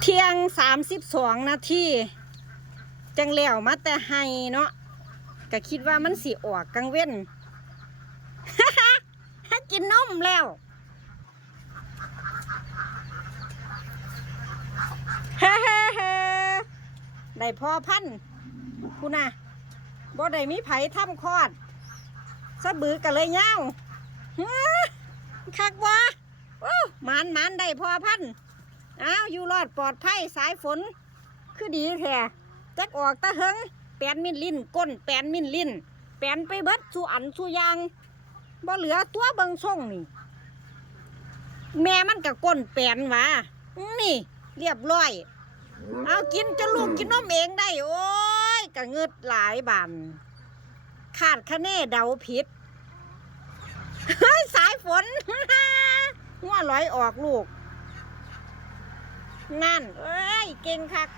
เที่ยง32 นาทีจังแล้วมาแต่ไห้เนาะก็คิดว่ามันสิออกกลางเว้น กินนมแล้ว ได้พอพันคุณน่ะบ่ได้มีไผทำคลอดสะบือกันเลยเงาคักวะมันได้พอพันอ้าวอยู่รอดปลอดภัยสายฝนคือดีแท้จักออกตะเฮงแปนมิลลินก้นแปนมิลลินแปนไปเบิดสู่อันสู่ยางบ่เหลือตัวเบิงส่งนี่แม่มันกับก้นแปนวะนี่เรียบร้อยเอากินจะลูกกินนมเองได้โอ้ยกะเงิดหลายบานขาดคะเนเดาผิดสายฝนหัวลอยออกลูกนั่นเอ้ยเก่งคัก